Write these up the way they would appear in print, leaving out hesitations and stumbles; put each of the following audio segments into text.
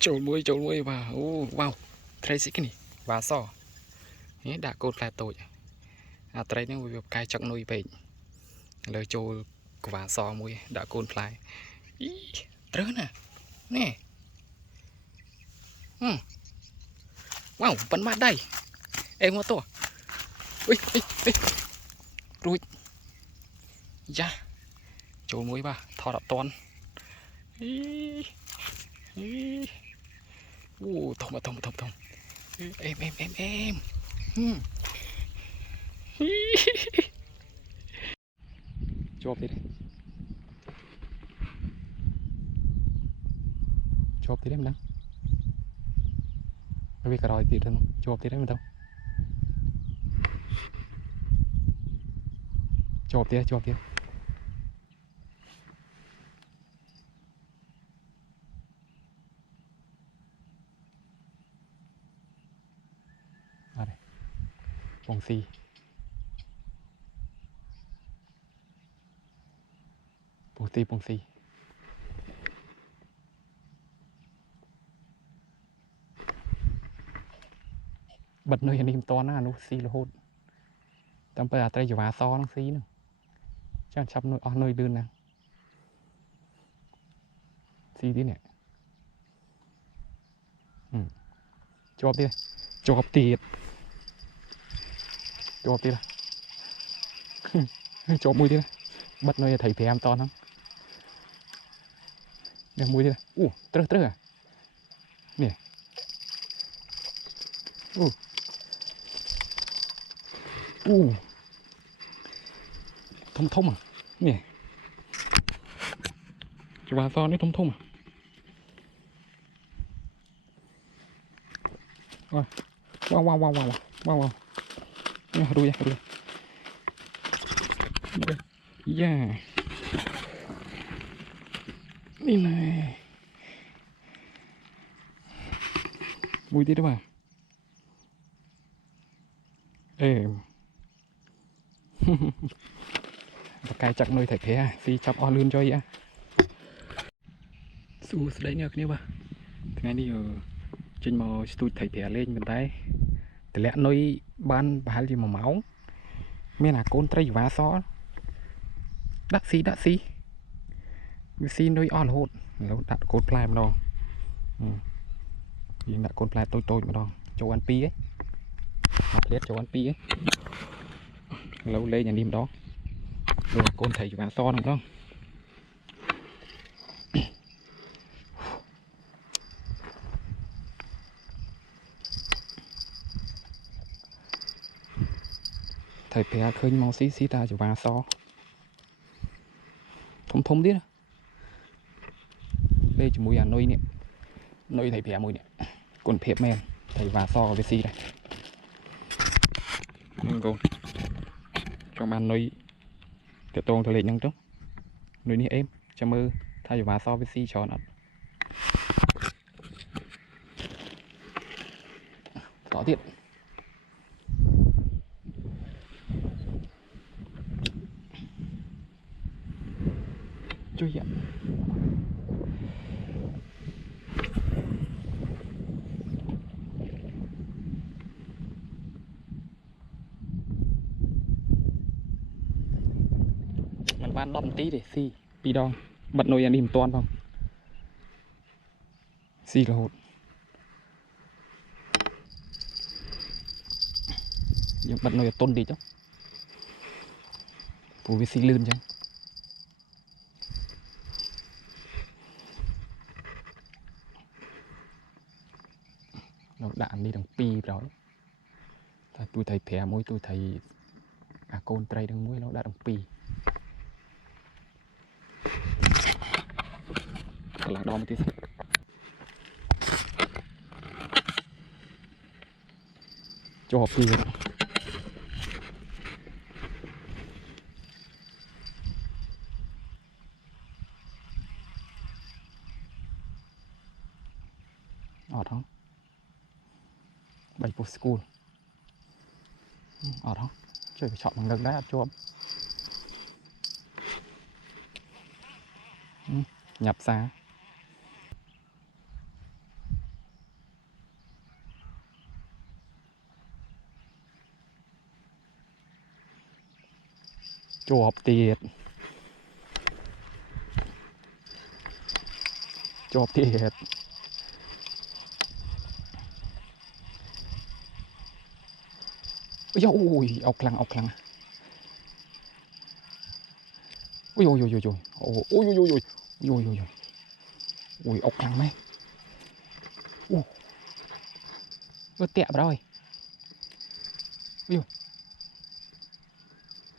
Trộn muối vào. Wow. Thấy gì cái này? Và so. Nhé đã cột lại tội. Thấy nó bị cái chọc nuôi bệnh. Lời trộn của và so muối đã cột lại. Trớ nè. Nè. Wow, bắn mát đây. Em có to. Ui. Rồi. Dạ. Trộn muối vào. Thọ đọc toàn. Thông. Em. Chộp đi đây. Chộp đi đấy mình đâu. Vì cả rồi thì chộp đi đấy mình đâu. Chộp đi. À đây. Bông xì. Bông xì. Bật nơi anh to nó xì là hốt. Tầm bây giờ đây chỉ vào so nó xì nữa. Chắc chắp nơi đơn nè. Xì tí nè. Chộp đi đây. Chộp đi đây. Chộp mùi đi đây. Bật nơi thấy em to lắm. Đây mùi đi đây. Trơ à. Nè. Thông à. Nè. Chỉ vào so nó thông à. Wow. Đuôi ra. Yeah. Đi này. Mùi tí đó bà. Ê. Và cái chắc nơi thấy thế à. Xì chắp o lươn cho vậy. Xù đấy nha các bạn. Thế này đi ở trên màu tôi thấy thế lên bên tay. Thế lẽ nơi ban bà gì mà máu. Mình là con trai vá xó. Đắc xí. Vì xí nơi on hột. Lâu đặt côn play mà đo. Nhưng đặt côn play tôi mà đo. Châu ăn pi ấy. Mặt liết châu ăn pi ấy. Lâu lên nhà đêm đó. Rồi côn thấy vá xó nữa đó. Thầy bé khơi màu xí ta cho vá xó. Thông đi đó. Đây chỉ mùi à nôi nè. Nôi thầy bé mùi nè. Còn phép men. Thầy vá xó với xí đây. Nhưng con trong bàn nôi tiểu tôn thầy lên nhăng trống. Nôi nè em. Cho mơ thầy vá xó với xí cho nó. Rõ tiện. Chui ạ. Mình bán đâm tí để xì. Pi đo. Bật nồi ăn im toan không. Xì là hột. Nhưng bật nồi tôn đi chứ. Phù với xì lươn chứ. Nó đạn đi đằng pi đó. Tôi thấy thẻ mối tôi thấy côn tray đằng mối nó đã đằng pi. Là đo một tí. Cho hộp pi. Ọt không? Bày post school. Ọt không? Chơi phải chọn bằng gần đấy cho nhập xa. chộp tiệt chộp tiệt ôi ọc lăng ôi ôi ôi ôi ôi ôi ôi ôi ôi ôi ôi ôi ôi ọc lăng mấy ôi tẹo rồi ôi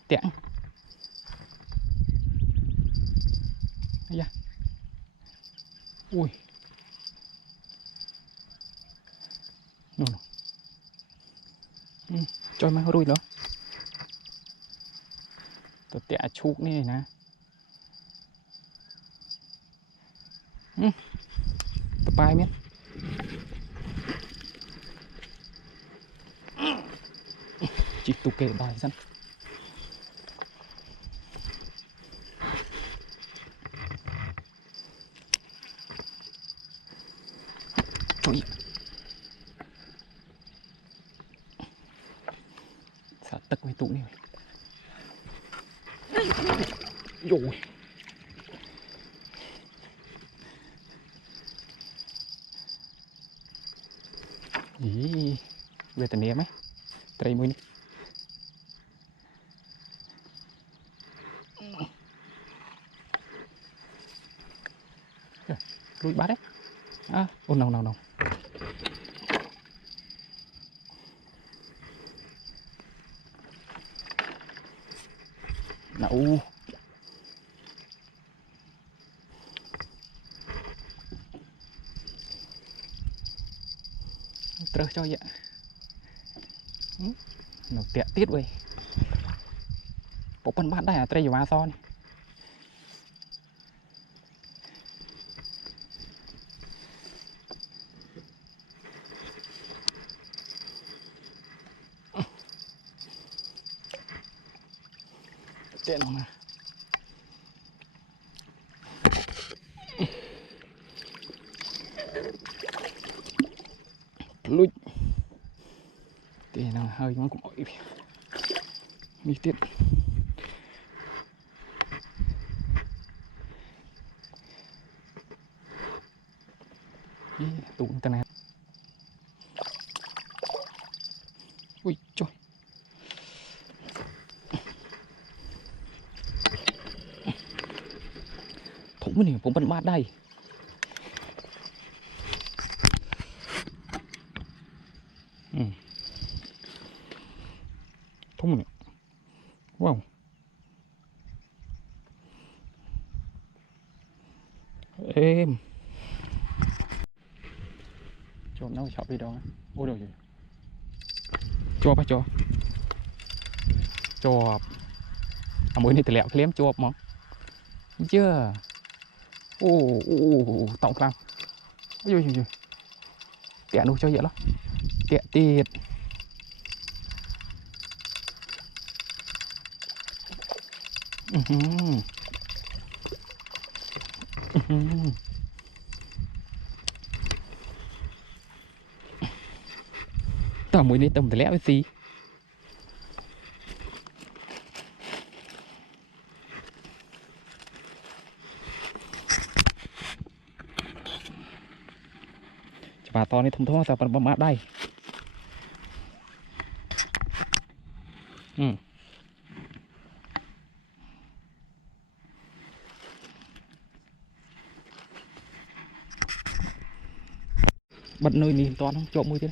tẹo da ui no cho mang rui đó tôi tẹo chuột này nè tôi bay miết chỉ tụ kệ bài dân trời sao tật với tụ này rồi ý về tận em ấy đây mới lùi bắt đấy à ô nào nào nào nào trơ cho vậy nó tẹt tiết vậy bộ phân bát đây à tây vào so này tẹt nó mà lùi thì nó hơi nó cũng mỏi đi tiếp tụ internet ui trời thủng này cũng bận bát đây thủng này wow êm cho nó chọc đi đâu ôi rồi cho phải cho mới này thì lẹo cái lém cho mà chưa tổng lắm ôi ôi kẹt đâu cho vậy đó kẹt tiệt tao mới đi tầm thì lẽ với gì và to này thông sao bằng mát đây bật nơi nhìn to không trộm môi thế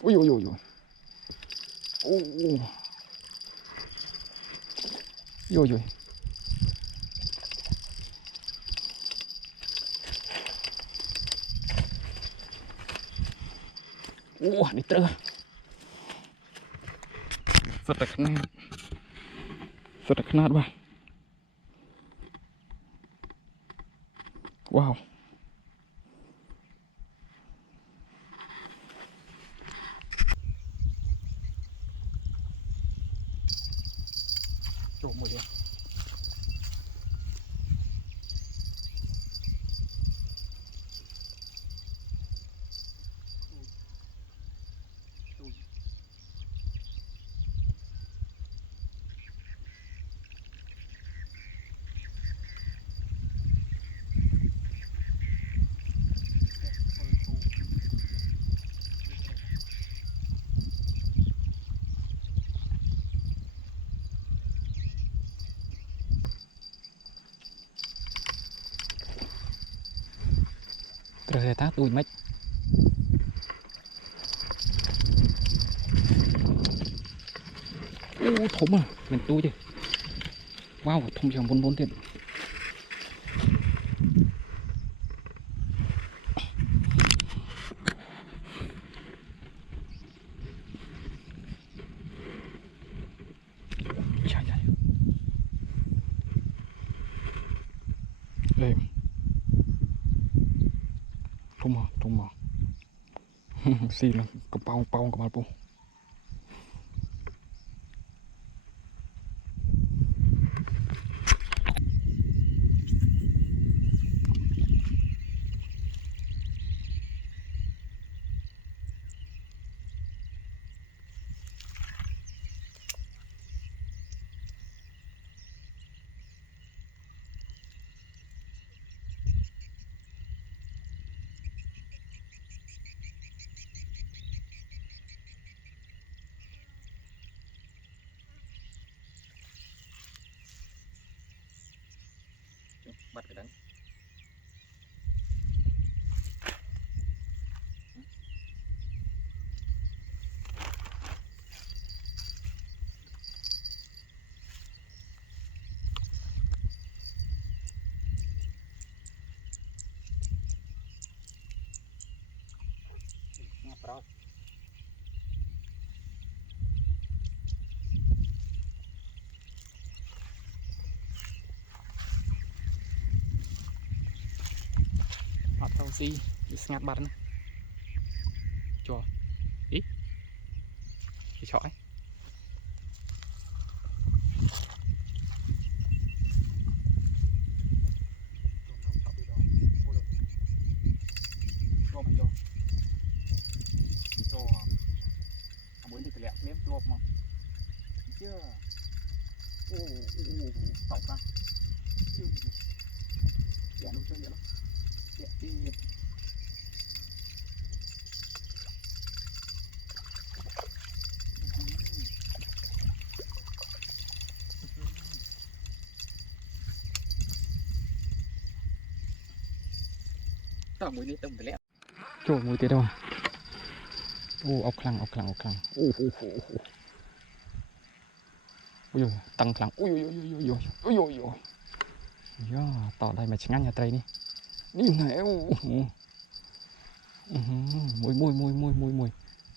ui ui ui ui ui ui đi trơ rất là khát bạn wow trộm một điểm rồi ta tôi mất thủng à mình tôi chứ wow thủng chẳng bốn bốn tiền chạy chạy đây thủng mà xì là cái bao bao cái bao bắt cái đánh rồi mặt tàu xi ngạt bắn cho ý thì chọi muốn thì lẹ ném chuột mà chưa tỏng ra dạ đúng chưa vậy đó dạ đi tao muốn đi tông lẹ trời mùi thế đâu ốc khăn ui tăng khăn ui tỏ đây mà chính ăn nhà tây đi đi này mùi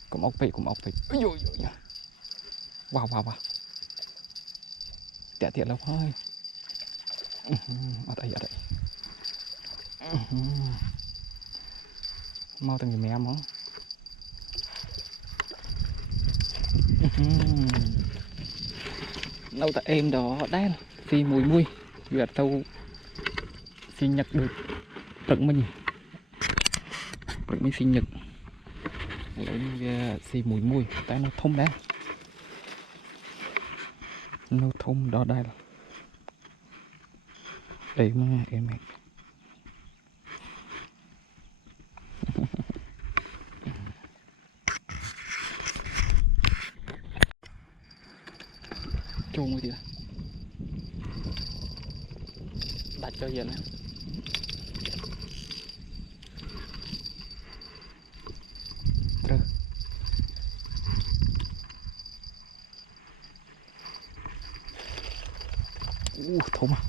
cũng ốc vị ui wow tẹt tiệt lắm hơi ở đây mau từng mẹ món đâu tại em đó đen phi mùi việc tâu sinh nhật được tận mình sinh nhật lấy xì mùi tại nó thông đấy nó thông đó đây là để mà em chung rồi thì đặt cho gì này rồi thông à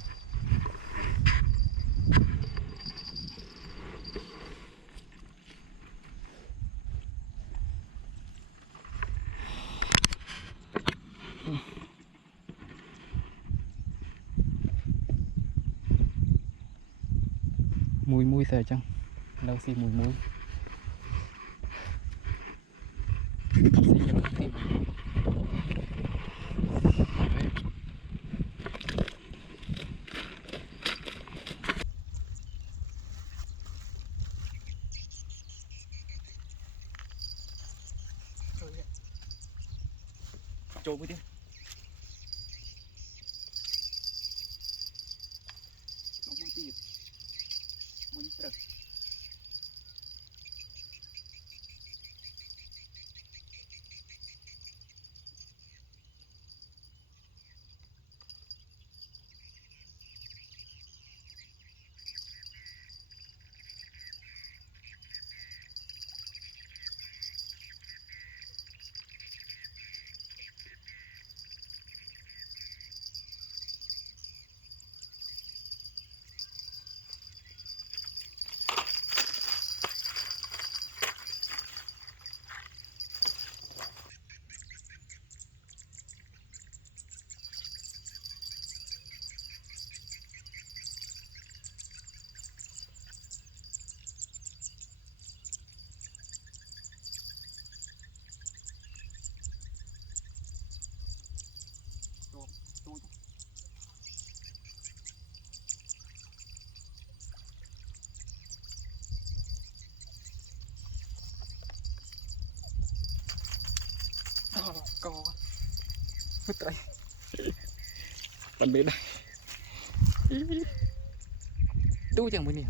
mùi sợ chăng đâu xì mùi xì nhiều thêm trộn với đi ก็ไม่ไตรปันเบ็ดได้ตู้จังมือนี่